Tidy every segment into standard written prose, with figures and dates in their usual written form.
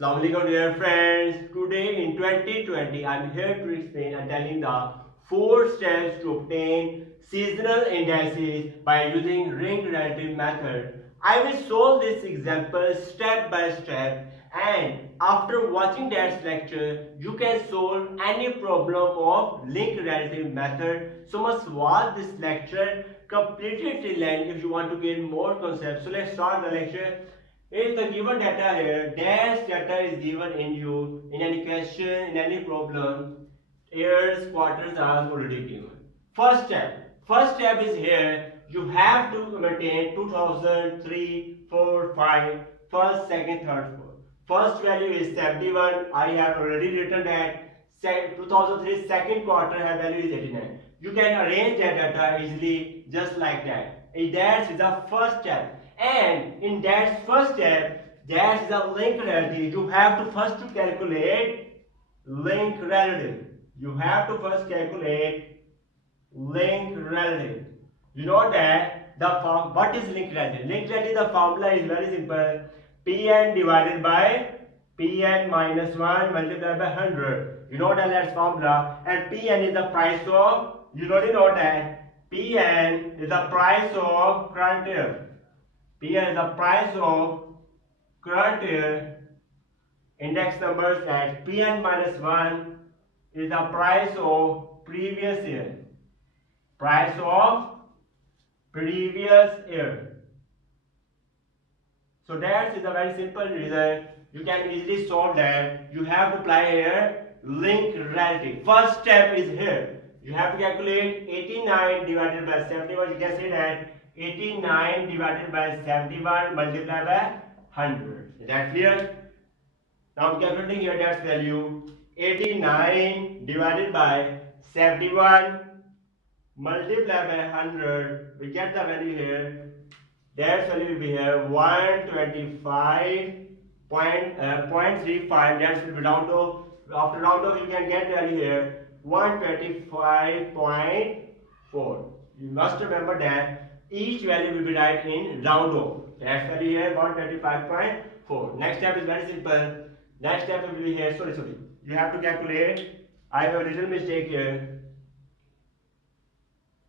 Assalamu alaikum dear friends. Today in 2020 I am here to explain and telling the 4 steps to obtain seasonal indices by using ring relative method. I will solve this example step by step, and after watching that lecture you can solve any problem of link relative method. So must watch this lecture completely till end if you want to gain more concepts. So let's start the lecture. Is the given data here, dash data is given in you in any question, in any problem. Years, quarters are already given. First step is here. You have to maintain 2003, 4, 5, first, second, third, fourth. First value is 71. I have already written that. 2003 second quarter have value is 89. You can arrange that data easily just like that. That is the first step. And in that first step, that is a link relative. You have to first to calculate link relative. You have to first calculate link relative. You know that the form, what is link relative? Link relative, the formula is very simple. Pn divided by Pn minus 1 multiplied by 100. You know that formula. And Pn is the price of, you already know that Pn is the price of current year. Pn is the price of current year. Index numbers at Pn minus 1 is the price of previous year. Price of previous year. So that is a very simple reason. You can easily solve that. You have to apply here link relative. First step is here. You have to calculate 89 divided by 71. You can say that 89 divided by 71 multiplied by 100. Is that clear? Now calculating here that value. 89 divided by 71 multiplied by 100. We get the value here. That value will be here 125.35. That will be round off. After round off, you can get the value here 125.4. You must remember that each value will be right in round off. That value here 125.4. Next step is very simple. Next step will be here. Sorry. You have to calculate. I have a little mistake here.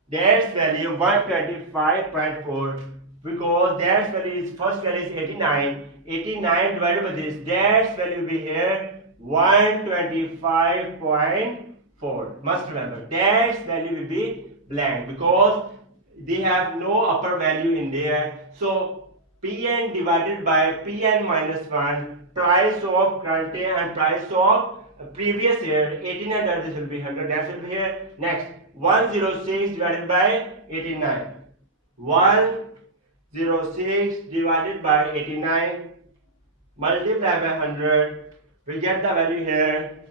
That's value 125.4 because that's value is first value is 89. 89 divided by this, that's value will be here 125.4. Must remember that's value will be blank because they have no upper value in there. So Pn divided by Pn minus 1, price of current year and price of previous year, 89 and this will be 100. That will be here. Next 106 divided by 89. 106 divided by 89 multiplied by 100. We get the value here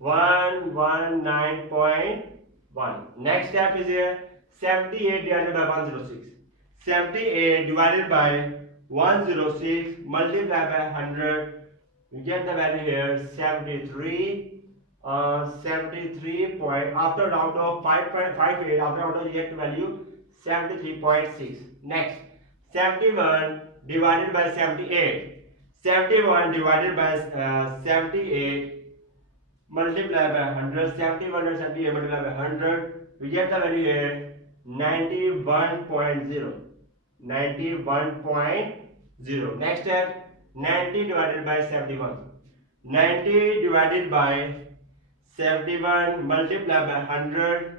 119.1. Next step is here 78 divided by 106. 78 divided by 106 multiplied by 100. We get the value here 73. 73 point, after round of 5.58, after round of you get the value 73.6. Next 71 divided by 78. 71 divided by 78 multiplied by 100. 71 and 78 multiplied by 100. We get the value here 91.0. 91.0. Next step 90 divided by 71. 90 divided by 71 multiplied by 100.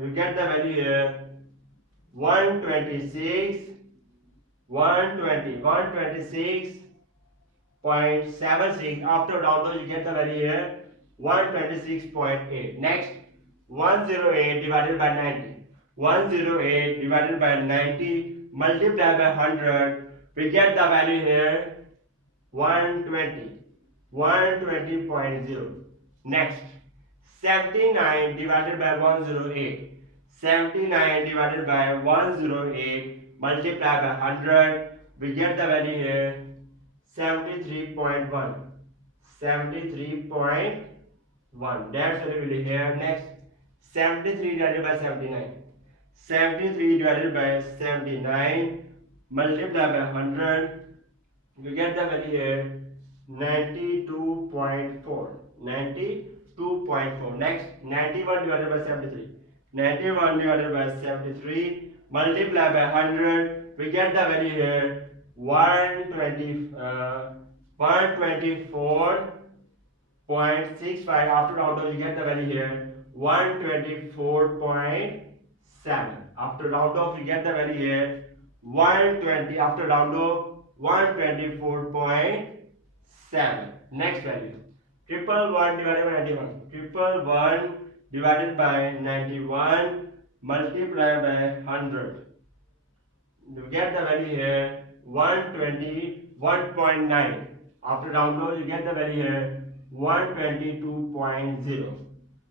You get the value here 126.76. After round off you get the value here 126.8. Next 108 divided by 90. 108 divided by 90 multiplied by 100. We get the value here 120. 120.0. Next 79 divided by 108. 79 divided by 108 multiplied by 100. We get the value here 73.1. 73.1. That's value will be here. Next 73 divided by 79. 73 divided by 79 multiplied by 100. You get the value here 92.4. 92.4. Next, 91 divided by 73. 91 divided by 73 multiply by 100. We get the value here 124.65. After round off, you get the value here 124.7. After round off, you get the value here 120. After round off, 124.7. Next value. Triple one divided by 91. Triple one divided by 91 multiplied by 100. You get the value here 121.9. After round off, you get the value here 122.0.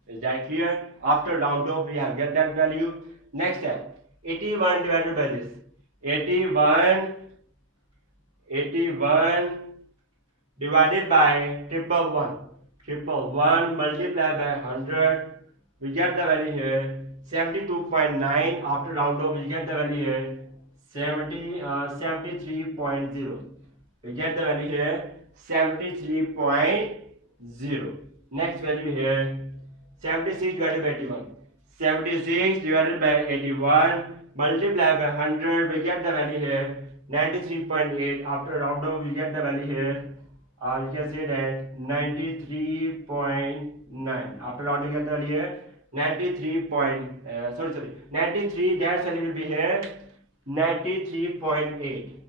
Is that clear? After round off, we have get that value. Next step. 81 divided by this. 81 divided by triple one. Triple one multiplied by 100. We get the value here 72.9. After round off, we get the value here 73.0. We get the value here 73.0. Next value here 76 divided by 81. 76 divided by 81 multiplied by 100. We get the value here 93.8. After round off, we get the value here. You can say that 93.9. After round, we get the value here 93. 93. Dash value will be here 93.8.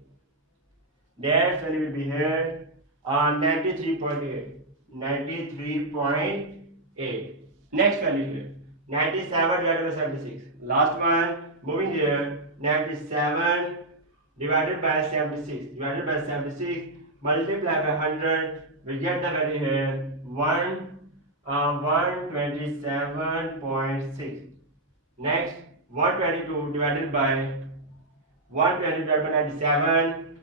Dash value will be here 93.8. 93.8. Next value here 97 divided by 76. Last one moving here 97 divided by 76. Divided by 76 multiply by 100. We get the value here 127.6. Next 122 divided by 97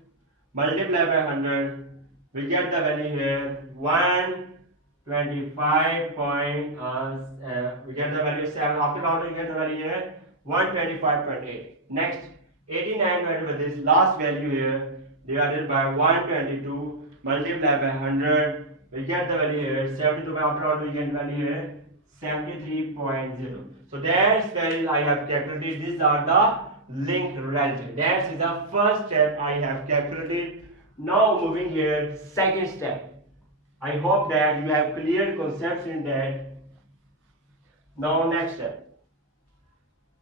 multiply by 100. We get the value here 125. We get the value 7. After round we get the value here 125.8. Next 89 divided by this last value here divided by 122 multiply by 100. We get the value here 72. After round we get the value here 73.0. So that's value I have calculated. These are the linked relative. That is the first step I have calculated. Now moving here second step. I hope that you have clear concepts in that. Now next step.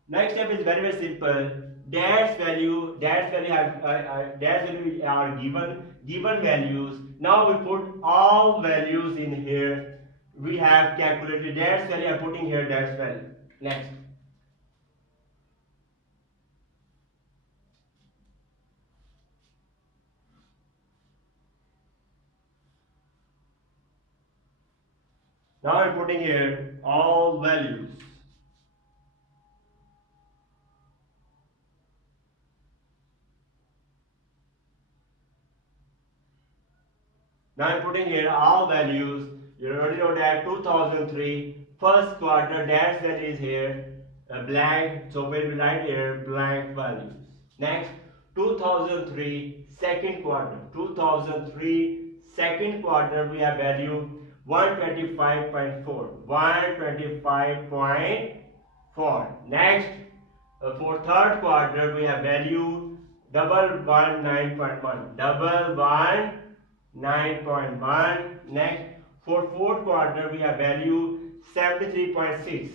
Next step is very simple. Dash value are given values. Now we put all values in here. We have calculated dash value. I am putting here dash value. Next. Now I am putting here all values. Now I am putting here all values. You already know that 2003 first quarter dash value is here blank. So we will write here blank values. Next 2003 second quarter. 2003 second quarter we have value 125.4. 125.4. Next, for third quarter we have value 119.1. 119.1. Next, for fourth quarter we have value 73.6.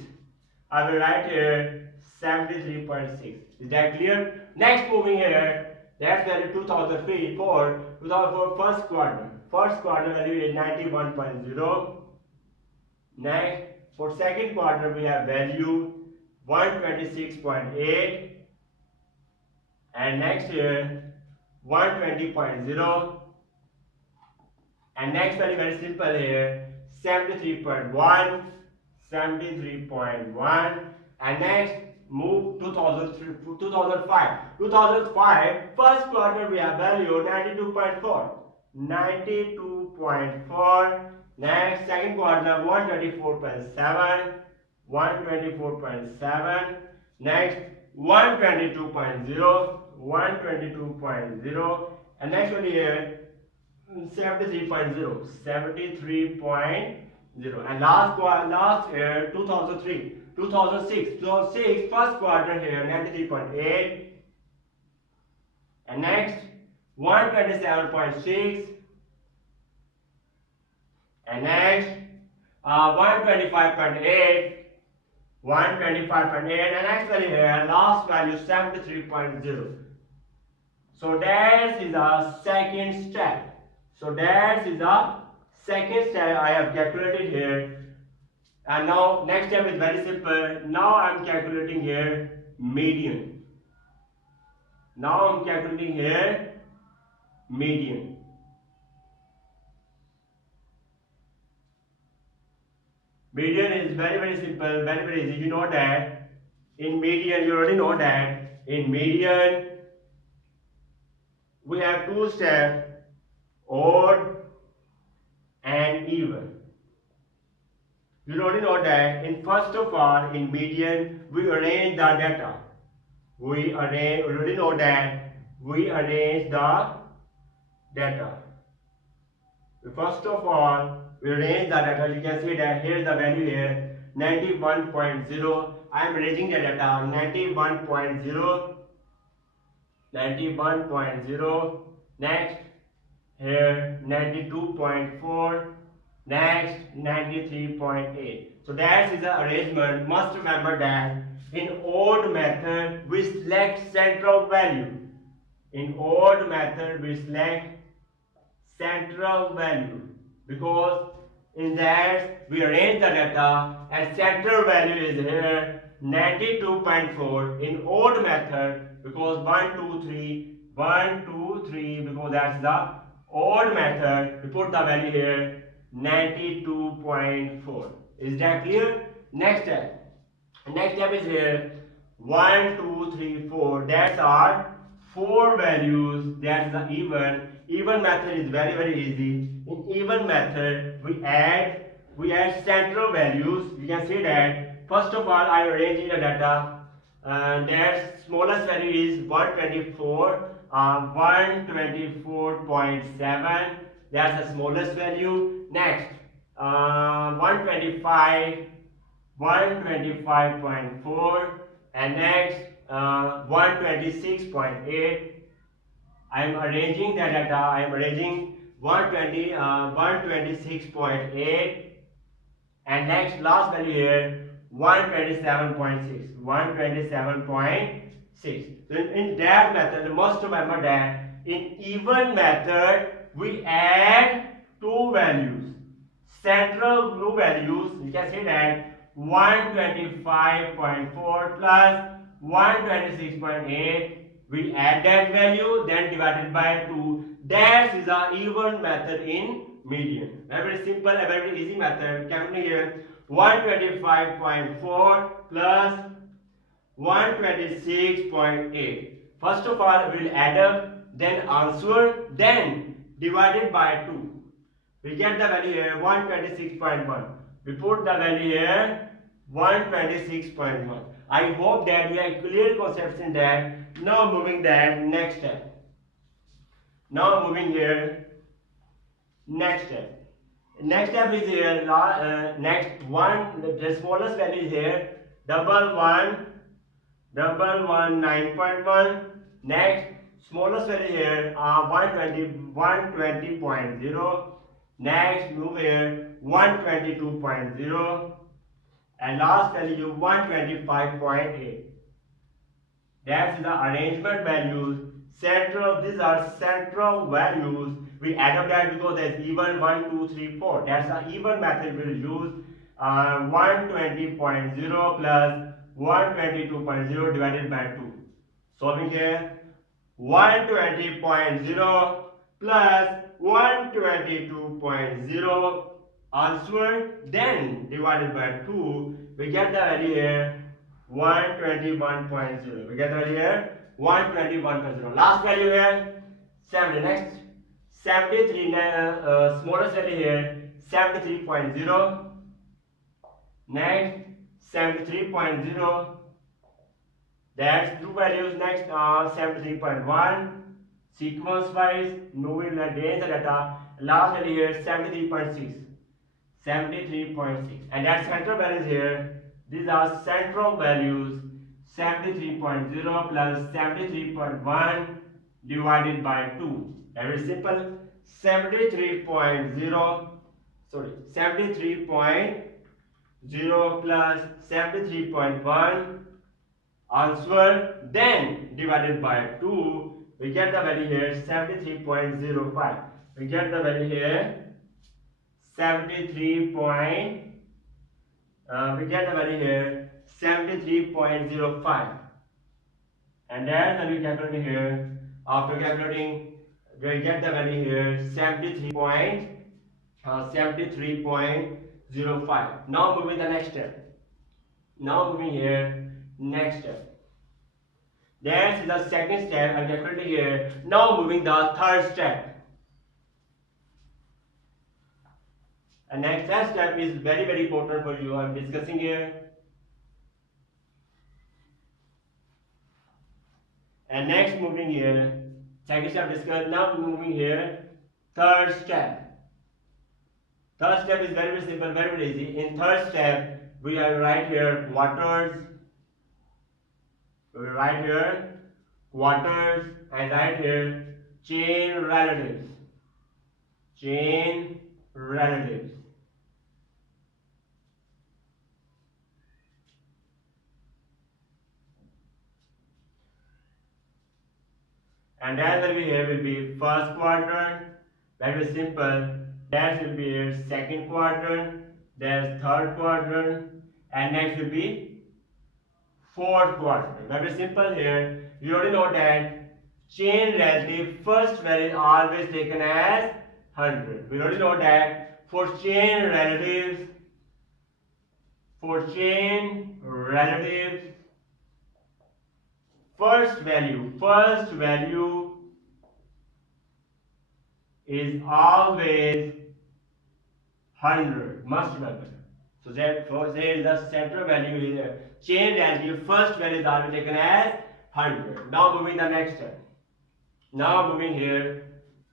I will write here 73.6. Is that clear? Next, moving here, that's value 2004 first quarter. First quarter value is 91.0. Next, for second quarter we have value 126.8. And next here 120.0. And next value very simple here 73.1. 73.1. And next move 2005. 2005 first quarter we have value 92.4. 92.4. Next second quarter 124.7. 124.7. Next 122.0. 122.0. And next one here 73.0, 73.0. And last year 2003, 2006 first quarter here 93.8. And next 127.6. And next 125.8, 125.8, and next value here, last value 73.0. So that is a second step. I have calculated here. And now next step is very simple. Now I am calculating here median. Median is very simple, very easy. You know that in median, you already know that in median we have two steps, odd and even. You already know that in first of all in median we arrange the data. We already know that we arrange the data. First of all, we arrange the data. You can see that here is the value here 91.0. I am arranging the data 91.0, 91.0. Next here 92.4. Next 93.8. So that is the arrangement. Must remember that in odd method we select central value. In odd method we select central value because in that we arrange the data and central value is here 92.4 in odd method because 1 2 3 because that's the odd method. We put the value here 92.4. Is that clear? Next step is here 1 2 3 4. That's our four values. That's the even method is very easy. In even method we add central values. You can see that first of all I am arranging the data and their smallest value is 124, 124.7. That's the smallest value. Next 125, 125.4, and next 126.8. I am arranging the data. I am arranging 126.8, and next last value here 127.6, 127.6. So in that method, you must remember that in even method we add two values, central blue values. You can see that 125.4 plus 126.8. We add that value, then divided by 2. That is the even method in median. Very simple, a very easy method. Calculate here 125.4 plus 126.8. First of all, we will add up, then answer, then divided by 2. We get the value here 126.1. We put the value here 126.1. I hope that you have clear concepts in that. Now moving that next step. Now moving here next step. Next step is here next one. The smallest value is here 9.1. Next smallest value here 120.0. Next move here 122.0. And last value 125.8. That's the arrangement values. These are central values. We add up that because there's even 1 2 3 4. That's the even method we'll use. 120.0 plus 122.0 divided by 2. Solving here 120.0 plus 122.0 answer, then divided by 2, we get the value here 121.0. We get the value here 121.0. Last value here 70. Next 73, smallest value here 73.0. Next 73.0. That's two values. Next 73.1, sequence wise, moving the day the data. Last value here 73.6. 73.6, and that central values here, these are central values. 73.0 plus 73.1 divided by 2. Very simple. 73.0 plus 73.1 answer, then divided by 2, we get the value here 73.05. We get the value here 73.05, and that value calculated here. After calculating, we get the value here 73.05. Now moving the next step. Now moving here next step. That is the second step I calculated here. Now moving the third step. And next step is very important for you. I am discussing here. And next moving here, second step discussed. Now moving here, third step. Third step is very simple, very easy. In third step, we have right here quarters. We will write here quarters and write here chain relatives. Chain relatives. And that will be here will be first quadrant. Very simple. That will be here second quadrant. There's third quadrant, and next will be fourth quadrant. Very simple here. You already know that chain relative first value is always taken as 100. We already know that for chain relatives, first value is always 100. Must remember. So therefore, there is the central value here. Chain relative first value is always taken as 100. Now moving the next step. Now moving here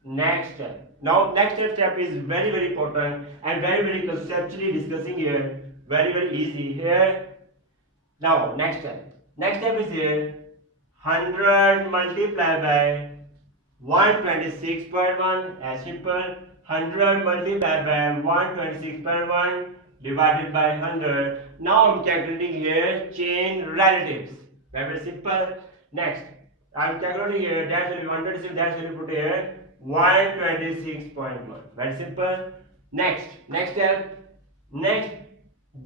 next step. Now next step is very important and very conceptually discussing here. Very easy here. Now next step. Next step is here 100 multiplied by 126.1 as simple. 100 multiplied by 126.1 divided by 100. Now I'm calculating here chain relatives. Very simple. Next, I'm calculating here that will be 126. That will be put here 126.1. Very simple. Next step. Next,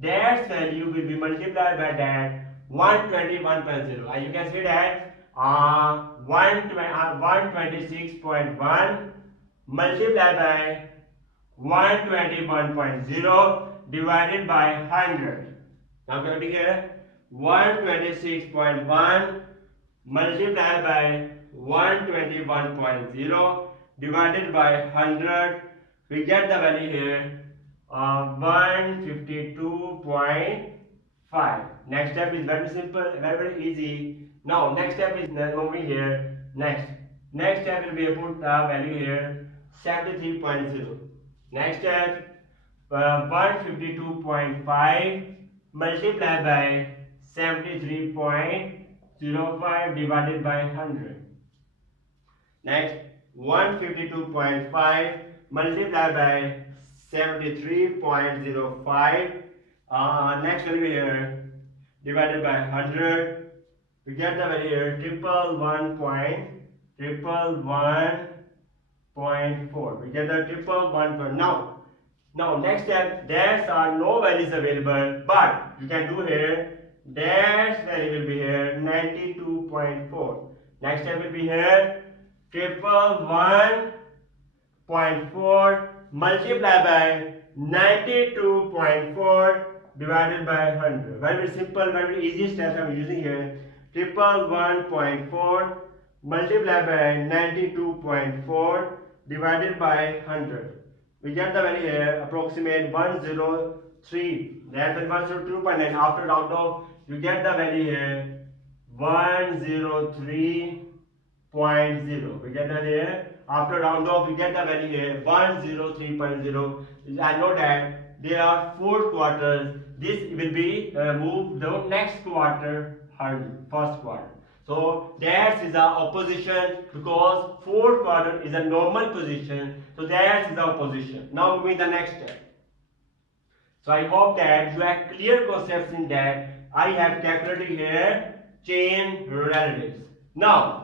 that value will be multiplied by that 121.0. And you can see that 126.1 multiplied by 121.0 divided by 100. Now calculating here 126.1 multiplied by 121.0 divided by 100. We get the value here 152.5. Next step is very simple, very easy. Now next step is moving here. Next step will be put the value here 73.0. Next step 152.5 multiplied by 73.05 divided by 100. Next 152.5 multiplied by 73.05. Next will be here divided by 100. We get the value here 111.4. We get the 111. Now next step, there are no values available, but you can do here dash value will be here 92.4. Next step will be here 111.4 multiplied by 92.4 divided by 100. Very simple, very easy steps I am using here. 111.4 multiplied by 92.4 divided by 100. We get the value here approximate 103. That's 102.9. After round off, you get the value here 103.9. We get that here. After round off, we get the value here 103.0. I know that there are 4 quarters. This will be moved the next quarter, first quarter. So that is the opposition because 4 quarter is a normal position. So that is the opposition. Now moving the next step. So I hope that you have clear concepts in that. I have calculated here chain relatives. Now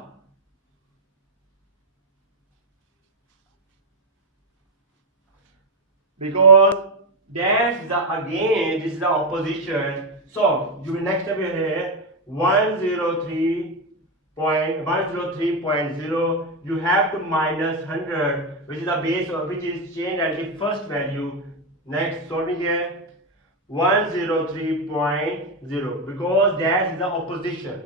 because that is the again this is the opposition, so you will next step here 103.0 you have to minus 100 which is the base of which is chain at the first value. Next solving here 103.0 because that is the opposition.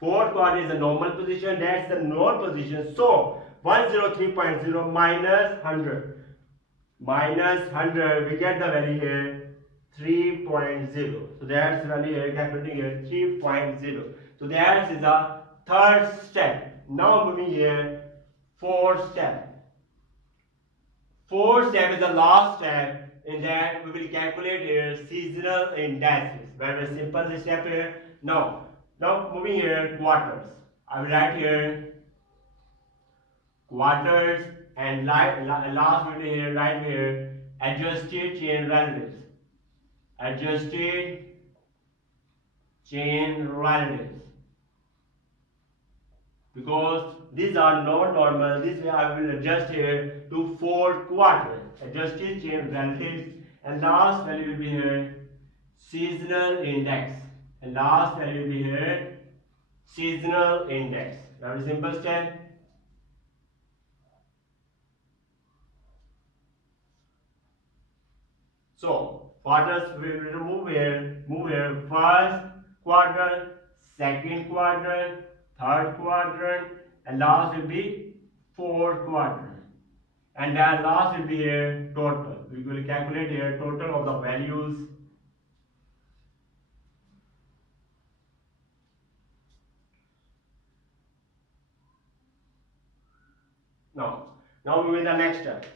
Fourth quadrant is the normal position, that's the null position. So 103.0 minus 100 we get the value here 3.0. So that's the value here calculating here 3.0. So that is the third step. Now moving here fourth step. Fourth step is the last step. In that we will calculate here seasonal indices. Very simple step here. Now moving here quarters. I will write here quarters and last will be here right here adjusted chain relatives. Adjusted chain relatives. Because these are not normal, this way I will adjust here to 4 quarters. Adjusted chain relatives, and last value will be here seasonal index. And last value will be here seasonal index. Very simple step. So quarters we will move here first quadrant, second quadrant, third quadrant, and last will be fourth quadrant. And then last will be here total. We will calculate here total of the values. Now we will the next step.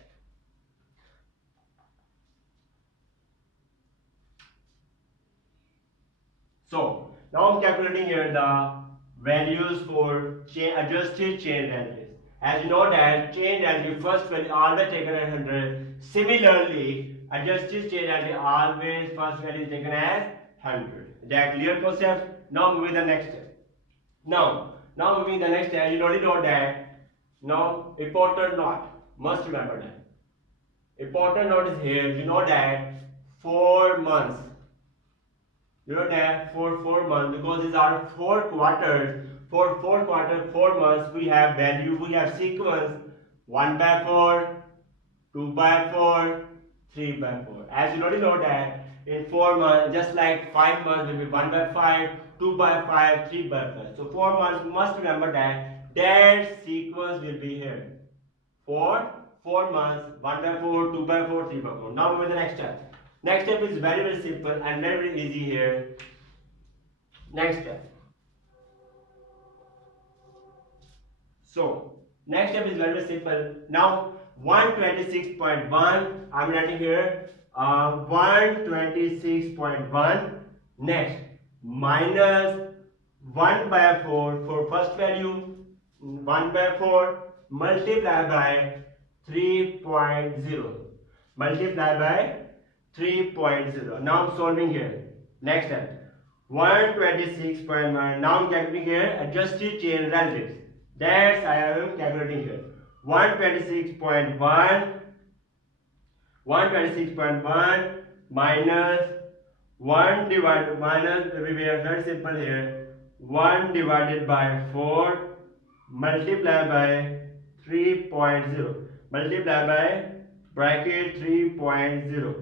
So now I'm calculating here the values for adjusted chain relatives. As you know that chain relative first value always taken as 100. Similarly, adjusted chain relative always first value is taken as 100. That clear concept? Now moving the next step. Now moving the next step, you already know that. Now important note, must remember that. Important note is here, you know that 4 months. You know that for 4 months, because these are 4 quarters. For 4 quarters, 4 months, we have value, we have sequence 1/4, 2/4, 3/4. As you already know that in 4 months, just like 5 months will be 1/5, 2/5, 3/5. So 4 months, must remember that sequence will be here. For 4 months, 1/4, 2/4, 3/4. Now move to the next step. Next step is very simple and very easy here. Next step. So next step is very simple. Now 126.1 I'm writing here 126.1 next minus 1/4 for first value 1/4 multiplied by 3.0 multiplied by 3.0. Now I'm solving here. Next step 126.1. Now I'm calculating here adjusted chain relatives. That's I am calculating here 126.1 minus 1 divided minus we are very simple here 1 divided by 4 multiplied by 3.0 multiplied by bracket 3.0.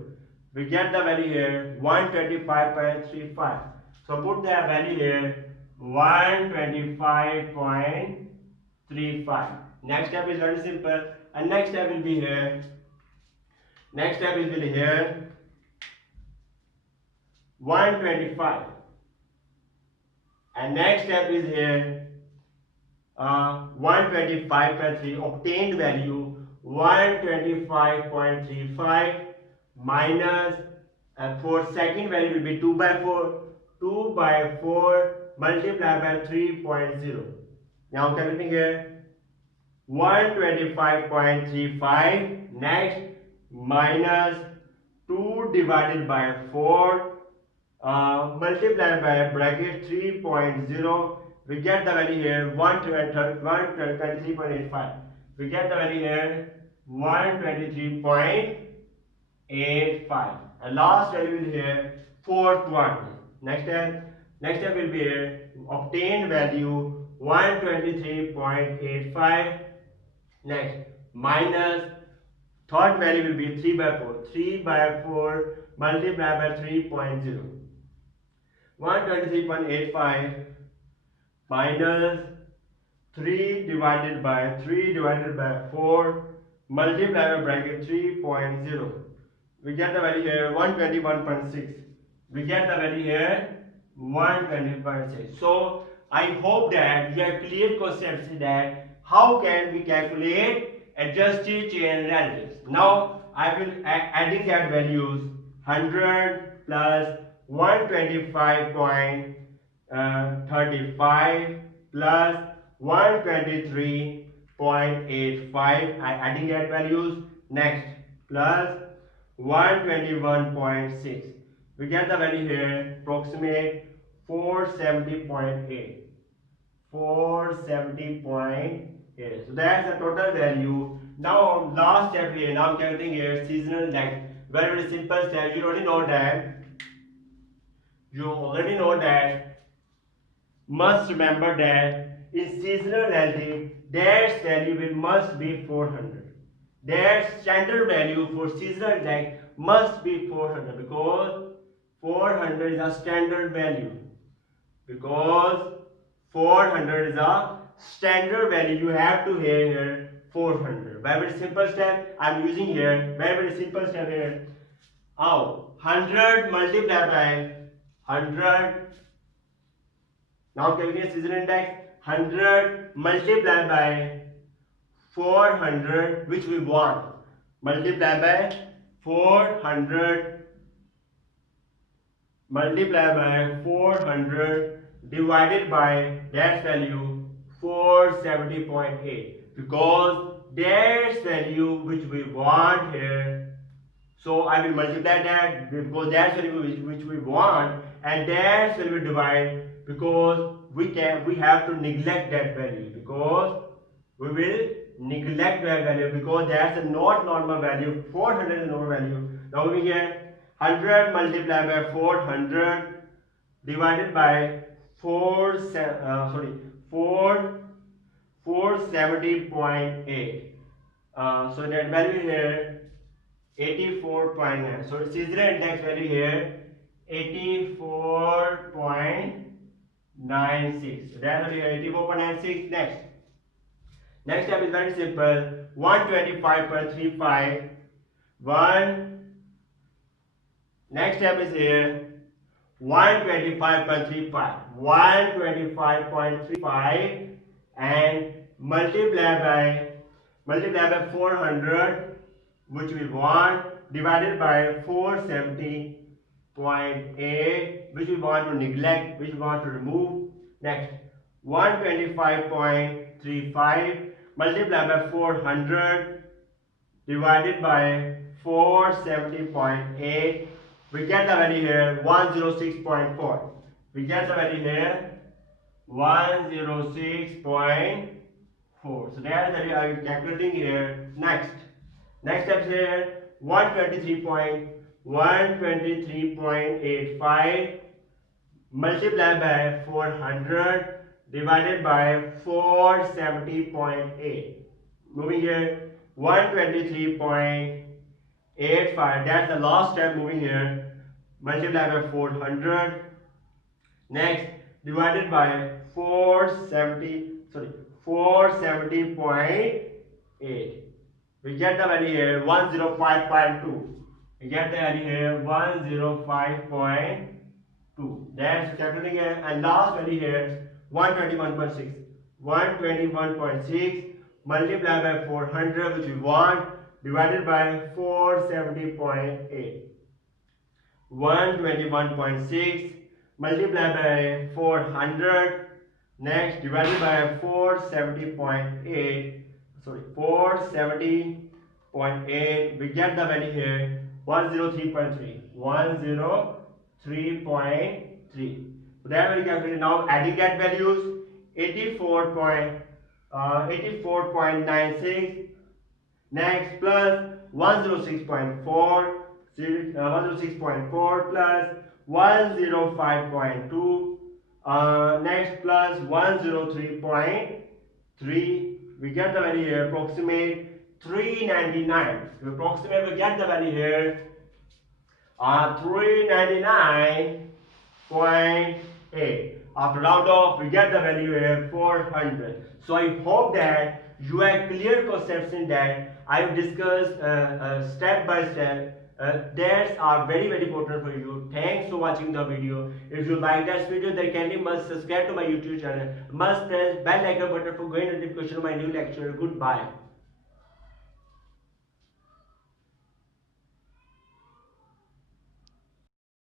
We get the value here 125.35. So put the value here 125.35. Next step is very simple, and next step will be here. Next step will be here 125, and next step is here 125.3 obtained value 125.35 minus for second value will be 2 by 4 2 by 4 multiplied by 3.0. Now calculating here 125.35 next minus 2 divided by 4 multiplied by bracket 3.0. We get the value here 123.85. We get the value here 123.85. And last value will here 420. Next step will be here obtained value 123.85. Next minus third value will be 3 by 4. 3 by 4 multiplied by 3.0. 123.85 minus 3 divided by 4 multiplied by bracket 3.0. We get the value here 121.6. We get the value here 120.6. So I hope that you have clear concepts that how can we calculate adjusted chain relatives. Now I will adding that values 100 plus 125.35 plus 123.85. I adding that values next plus 121.6. We get the value here approximate 470.8. 470.8. So that's the total value. Now last step here. Now I'm calculating here seasonal index. Very simple step. You already know that. Must remember that in seasonal relative, dash value must be 400. Their standard value for seasonal index must be 400 because 400 is a standard value. Because 400 is a standard value, you have to here 400. Very simple step I'm using here. Very simple step here. Now 100 multiplied by 100. Now calculate seasonal index. 100 multiplied by 400, which we want, multiplied by 400 divided by dash value 470.8 because dash value which we want here. So I will multiply that because dash value which we want and dash value divide because we have to neglect that value because we will neglect that value because that's a not normal value. 400 is normal value. Now we get 100 multiplied by 400 divided by 470.8. So that value here 84.9. So seasonal index value here 84.96. So that value 84.96. Next step is very simple. 125.35. Next step is here 125.35. 125.35 and multiply by 400 which we want divided by 470.8 which we want to neglect, which we want to remove. Next 125.35 multiplied by 400 divided by 470.8. We get the value here 106.4. We get the value here 106.4. So that's the value I am calculating here. Next step here 123.85 multiplied by 400 divided by 470.8. Moving here 123.85. That's the last step. Moving here multiplied by 400. Next divided by 470.8. We get the value here 105.2. We get the value here 105.2. That's calculating here. And last value here 121.6. 121.6 multiplied by 400, which we want, divided by 470.8. 121.6 multiplied by 400, next divided by 470.8, 470.8, we get the value here 103.3. So that we calculate. Now adding that values, 84.96, next plus 106.4, 106.4 plus 105.2, next plus 103.3, we get the value here approximate 399. To approximate, we get the value here 399.8. After round off, we get the value here 400. So I hope that you have clear conception that I have discussed step by step. That are very important for you. Thanks for watching the video. If you like this video, then kindly must subscribe to my YouTube channel. Must press bell icon button for getting notification of my new lecture. Goodbye.